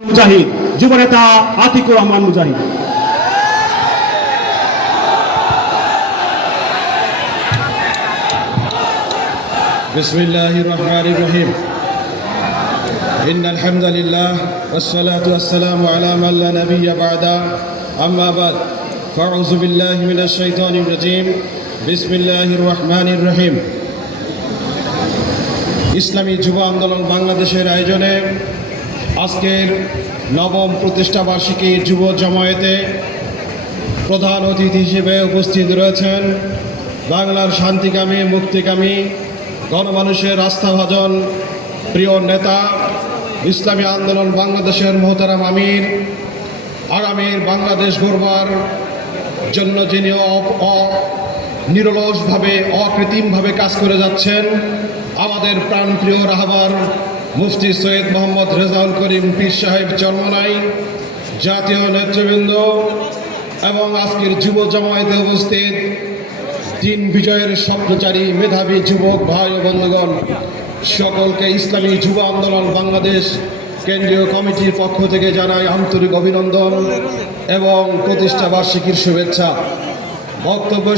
মুজাহিদ যুবনেতা আতিকুর রহমান মুজাহিদ بسم الله الرحمن الرحيم إن الحمد لله والصلاة والسلام على من لا نبي بعد أما بعد فأعوذ بالله من الشيطان الرجيم بسم الله الرحمن الرحيم ইসলামী যুব আন্দোলন বাংলাদেশের আয়োজনে আজকের নবম প্রতিষ্ঠা বার্ষিকী যুব জমায়েতে প্রধান অতিথি হিসেবে উপস্থিত রয়েছেন বাংলার শান্তিকামী, মুক্তিকামী, গণমানুষের আস্থাভাজন প্রিয় নেতা, ইসলামী আন্দোলন বাংলাদেশের মোহতারাম আমির, আগামীর বাংলাদেশ গড়বার জন্য যিনি নিরলসভাবে, অকৃত্রিমভাবে কাজ করে যাচ্ছেন, আমাদের প্রাণপ্রিয় রাহবার মুফতি সৈয়দ মোহাম্মদ রেজাউল করিম পীর সাহেব চরমনাই, জাতীয় নেতৃবৃন্দ এবং আজকের যুব জামায়াতে উপস্থিত তিন বিজয়ের স্বপ্নচারী মেধাবী যুবক ভাই ও বন্ধুগণ, সকলকে ইসলামী যুব আন্দোলন বাংলাদেশ কেন্দ্রীয় কমিটির পক্ষ থেকে জানাই আন্তরিক অভিনন্দন এবং প্রতিষ্ঠা বার্ষিকীর শুভেচ্ছা। বক্তব্য